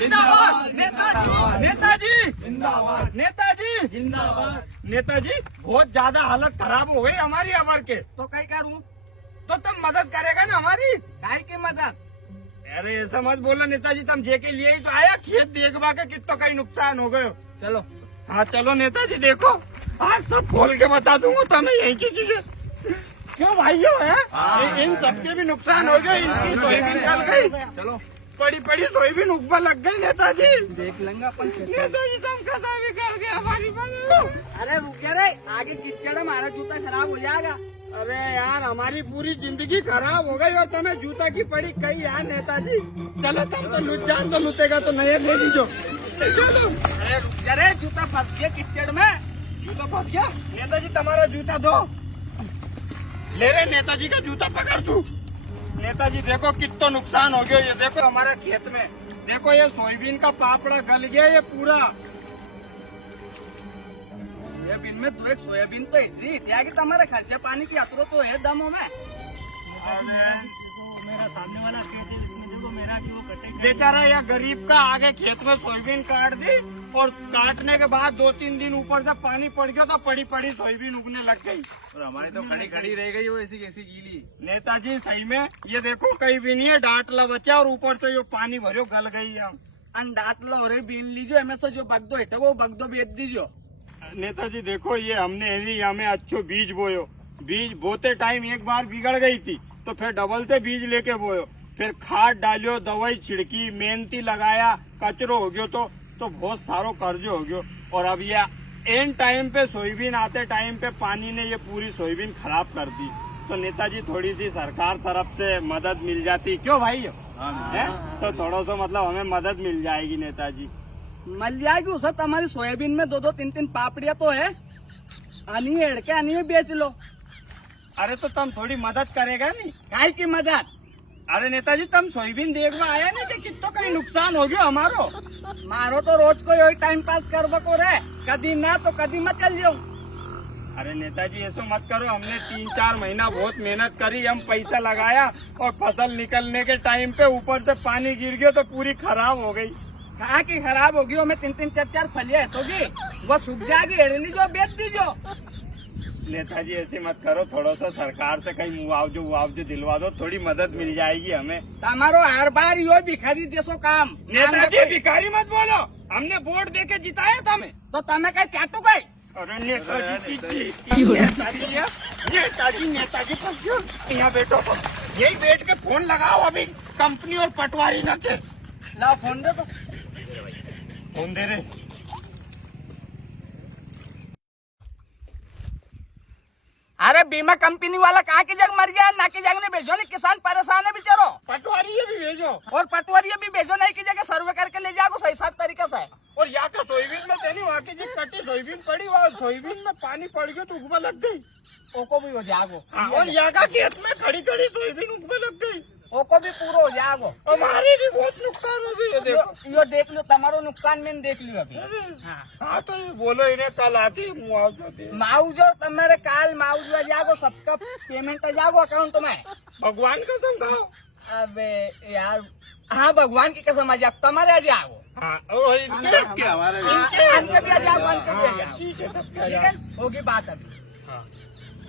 जिंदाबाद नेताजी जिंदाबाद नेताजी जिंदाबाद। नेताजी बहुत ज्यादा हालत खराब हो गई हमारी अबर के, तो कई करूँ? तो तुम मदद करेगा ना हमारी? काय की मदद? अरे ऐसा मत बोलो नेताजी, तुम जे के लिए ही तो आया, खेत देखवा के कितना कहीं नुकसान हो गयो। चलो हाँ चलो नेताजी, देखो आज सब खोल के बता दूंगा तुम्हें यही की चीजें। क्यों भाइयों है, इन सबके भी नुकसान हो गए, इनकी सोयाबीन गल गई, चलो बड़ी बड़ी सोयाबीन उगवा लग गई नेताजी। देख लेंगे अपन। नेताजी तुम कसा भी कर गया हमारी बात। अरे रुक जा रे, आगे कीचड़ में हमारा जूता खराब हो जाएगा। अरे यार हमारी पूरी जिंदगी खराब हो गई और तुम्हें जूता की पड़ी कई यार नेताजी। चलो तुम तो लुट जान, तो लुटेगा तो नया ले लीजो। चलो अरे रुक जा रे, जूता फंस गया कीचड़ में। जूता फंस गया नेताजी, तुम्हारा जूता दो। ले रहे नेताजी का जूता पकड़ तू। नेताजी देखो कितना नुकसान हो गया, ये देखो हमारे खेत में, देखो ये सोयाबीन का पापड़ा गल गया ये पूरा। सोयाबीन में तो एक सोयाबीन तो इतनी थी कि तुम्हारा खर्चा पानी की अतरो तो है दमों में। मेरा सामने वाला खेत है, इसमें देखो मेरा भी वो कटेगा। बेचारा यह गरीब का आगे खेत में सोयाबीन काट दी और काटने के बाद 2-3 दिन ऊपर से पानी पड़ गया तो पड़ी पड़ी सोयाबीन उगने लग गई। और हमारी तो खड़ी खड़ी रह गई वो ऐसी कैसी गीली। नेताजी सही में ये देखो कहीं भी नहीं है, डांटला बचा और ऊपर से ये पानी भरियो गल गई है। अंडात लो रे, बीन लीजिए, हमें से जो बगदो है वो बगदो बेच दीजिए। नेताजी देखो ये हमने हमें अच्छो बीज बोयो, बीज बोते टाइम एक बार बिगड़ गई थी तो फिर डबल से बीज लेके बोयो, फिर खाद डालियो, दवाई छिड़की, मेहनती लगाया, कचरो हो गयो तो बहुत सारो कर्जो हो गयो। और अब ये एन टाइम पे सोयाबीन आते टाइम पे पानी ने ये पूरी सोयाबीन खराब कर दी। तो नेताजी थोड़ी सी सरकार तरफ से मदद मिल जाती, क्यों भाई है? तो थोड़ा सा मतलब हमें मदद मिल जाएगी नेताजी। मिल जाएगी उसे, तुम्हारी सोयाबीन में 2-2, 3-3 पापड़िया तो है, आनी एड़ के आनी बेच लो। अरे तो तुम थोड़ी मदद करेगा नहीं? काय की मदद? अरे नेताजी तुम सोयाबीन देखवा आया नहीं कि कितना कहीं नुकसान हो गया हमारो। मारो तो रोज को यही टाइम पास करबो को रे, कदी ना तो कदी मत चल जाओ। अरे नेताजी ऐसा मत करो, हमने 3-4 महीना बहुत मेहनत करी, हम पैसा लगाया और फसल निकलने के टाइम पे ऊपर से पानी गिर गया तो पूरी खराब हो गई। कहा की खराब होगी, वो में 3-3, 4-4 फलिया है तो वो सूख जाएगी, एड़ लीजो, बेच दीजो। नेताजी ऐसे मत करो, थोड़ा सा सरकार से कहीं मुआवजे दिलवा दो, थोड़ी मदद मिल जाएगी हमें। हमारो हर बार यो भिखारी जैसो काम। नेताजी भिखारी मत बोलो, हमने वोट दे के जिताया था हमें। तो तमें कहीं चाटू गई? अरे नेताजी नेताजी पर यहाँ बैठो, यही बैठ के फोन लगाओ अभी कंपनी और पटवारी न के। ला फोन दे तो। फोन दे रहे। अरे बीमा कंपनी वाला कहा की जग मर गया, ना की जग ने भेजो नहीं, किसान परेशान है बेचारो। पटवारी ये भी भेजो और पटवारी भी भेजो, नहीं की जगह सर्वे करके ले जाओ सही साफ तरीके से। और यहाँ का सोयाबीन में तेनी वहाँ की जो कटी सोयाबीन पड़ी, वहाँ सोयाबीन में पानी पड़ गया तो उगवा लग गई। ओको भी हो जाओ। और यहाँ का खेत में खड़ी खड़ी सोयाबीन उगवा लग गई, ओको भी पूरा हो जाओ। हमारी भी बहुत नुकसान हो गई। देखो यो देख लो, तुम्हारो नुकसान मैंने देख लियो अभी। हाँ तो ये बोलो इन्हें कल आती मुआवजा दे। माउजो तुम्हारे काल माउजो आ जाओ, सबका पेमेंट आ जाओ अकाउंट में। भगवान का समझाओ। अबे यार, हाँ भगवान की कसम आ जाओ, तुम्हारे आ जाओ। हाँ और हमारे इनके भी आ जाओ, इनके भी आ जाओ। ठीक है, सबके ठीक है, होगी बात अभी।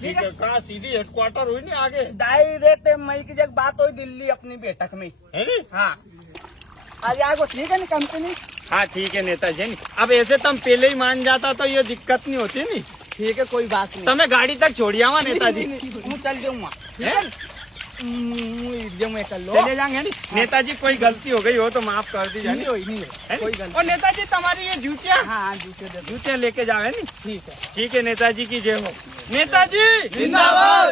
ठीक है, कहाँ सीधी हेडक्वार्टर हुई नहीं आगे? डायरेक्ट मई की जगह बात हुई दिल्ली अपनी बैठक में। है नी? हाँ आ जाओ, ठीक है ना कंपनी? हाँ ठीक है नेताजी, अब ऐसे तुम पहले ही मान जाता तो ये दिक्कत नहीं होती नी। ठीक है, कोई बात नहीं। तुम्हें गाड़ी तक छोड़िया हुआ नेताजी। मैं चल जाऊंगा, कर लो। चले जाएंगे नी? नेताजी कोई गलती हो गई हो तो माफ कर दी जानी। नहीं कोई गलती। और नेताजी तुम्हारी ये जूतियाँ हाँ जूते दे दो। जूतियाँ लेके जाओ है नी? ठीक है। ठीक है नेताजी की जय हो। नेताजी जिंदाबाद।